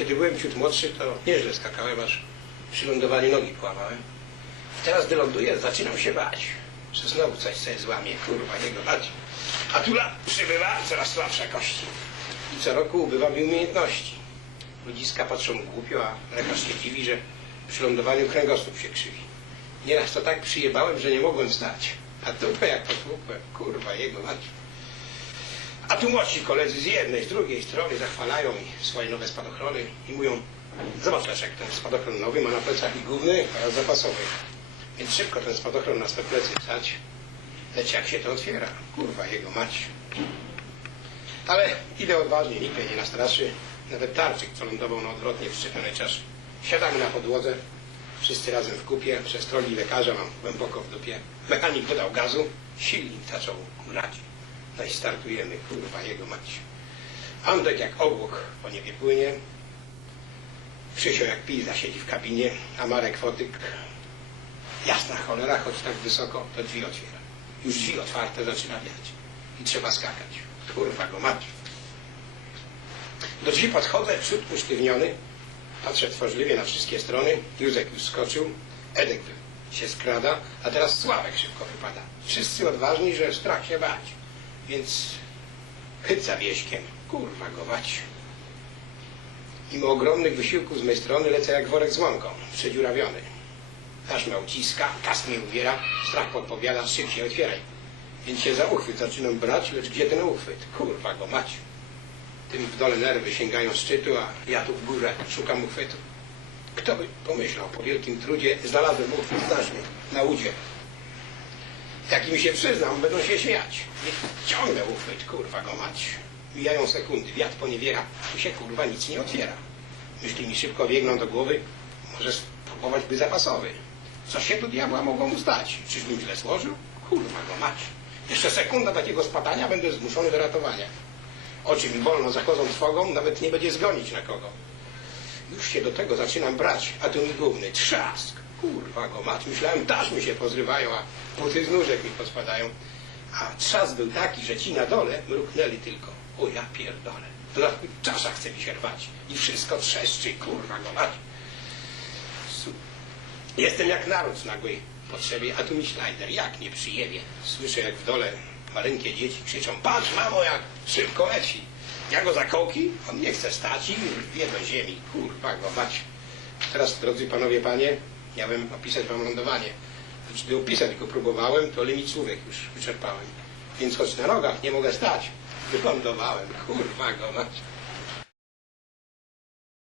Kiedy byłem ciut młodszy, to nieźle skakałem, aż przy lądowaniu nogi połamałem. Teraz gdy ląduję, zaczynam się bać, że znowu coś sobie złamie, kurwa, jego bać. A tu przybywa coraz słabsze kości. I co roku ubywa mi umiejętności. Ludziska patrzą głupio, a lekarz się dziwi, że przy lądowaniu kręgosłup się krzywi. Nieraz to tak przyjebałem, że nie mogłem stać. A dupę jak potłukłem, kurwa, jego mać. A tu młodsi koledzy z jednej, z drugiej strony zachwalają mi swoje nowe spadochrony i mówią, zobacz Leszek, ten spadochron nowy ma na plecach i główny oraz zapasowy. Więc szybko ten spadochron na swe plecy wstać. Lecz jak się to otwiera, kurwa, jego mać. Ale idę odważnie, nikt mnie nie nastraszy. Nawet tarczyk, co lądował na odwrotnie wszczepionej czaszy. Siadamy na podłodze, wszyscy razem w kupie, przez trogi lekarza mam głęboko w dupie. Mechanik dodał gazu, silnik zaczął grać. I startujemy, kurwa, jego mać. Antek jak obłok po niebie płynie. Krzysio jak pizda siedzi w kabinie, a Marek Fotyk, jasna cholera, choć tak wysoko, to drzwi otwiera. Już drzwi otwarte zaczyna wiać. I trzeba skakać. Kurwa go mać. Do drzwi podchodzę, przód usztywniony. Patrzę tworzliwie na wszystkie strony. Józek już skoczył. Edek się skrada, a teraz Sławek szybko wypada. Wszyscy odważni, że strach się bać. Więc chyt za wieśkiem. Kurwa go mać. Mimo ogromnych wysiłków z mojej strony lecę jak worek z mąką, przedziurawiony. Taśma uciska, kask mnie uwiera, strach podpowiada, szyb się otwieraj. Więc się za uchwyt zaczynam brać, lecz gdzie ten uchwyt? Kurwa go mać. Tym w dole nerwy sięgają szczytu, a ja tu w górze szukam uchwytu. Kto by pomyślał, po wielkim trudzie znalazłem uchwyt znaczny na udzie. Jak mi się przyznam, będą się śmiać. Ciągnę uchwyt, kurwa go mać. Mijają sekundy, wiatr poniewiera, tu się kurwa nic nie otwiera. Myśli mi szybko biegną do głowy, może spróbować by zapasowy. Co się tu diabła mogło mu stać? Czyżbym źle złożył? Kurwa go mać. Jeszcze sekunda takiego spadania, będę zmuszony do ratowania. Oczy mi wolno zachodzą trwogą, nawet nie będzie zgonić na kogo. Już się do tego zaczynam brać, a tu mi główny trzask. Kurwa go mać, myślałem, taśmy się pozrywają, a buty z nóżek mi pospadają. A trzask był taki, że ci na dole mruknęli tylko. O ja pierdolę. To czasza chce mi się rwać. I wszystko trzeszczy, kurwa go. Su- Jestem jak naród nagłej potrzebie, a tu mi Schneider, jak nie przyjebie. Słyszę jak w dole maleńkie dzieci krzyczą, patrz mamo jak szybko leci. Ja go za kołki, on nie chce stać i wie do ziemi. Kurwa go mać. Teraz, drodzy panowie, panie, miałem opisać wam lądowanie. Znaczy, gdy opisać go próbowałem, to limit słówek już wyczerpałem. Więc choć na nogach nie mogę stać, wylądowałem. Kurwa go mać.